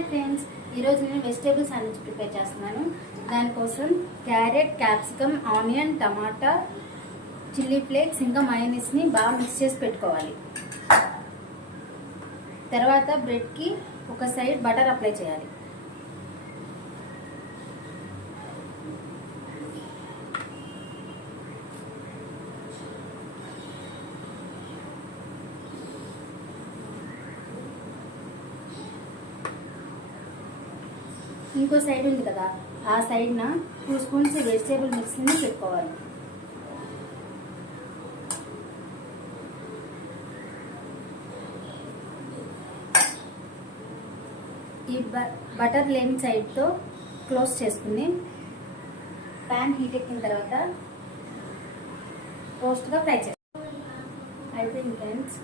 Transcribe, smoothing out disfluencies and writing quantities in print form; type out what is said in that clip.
Hi friends, ఈరోజు నేను vegetable sandwich prepare చేస్తున్నాను. దానికోసం క్యారెట్, క్యాప్సికమ్, ఆనియన్, టమాటా, చిల్లీ ఫ్లేక్స్ ఇంకా మయోనీస్ని బాగా మిక్స్ చేసి పెట్టుకోవాలి. తర్వాత బ్రెడ్కి ఒక సైడ్ బటర్ అప్లై చేయాలి. ఇంకో సైడ్ ఉంది కదా, ఆ సైడ్న 2 స్పూన్స్ వెజిటేబుల్ మిక్స్ని పెట్టుకోవాలి. ఈ బటర్ లేని సైడ్తో క్లోజ్ చేసుకుని ప్యాన్ హీట్ ఎక్కిన తర్వాత రోస్ట్గా ఫ్రై చేయాలి. అయిపోయింది ఫ్రెండ్స్.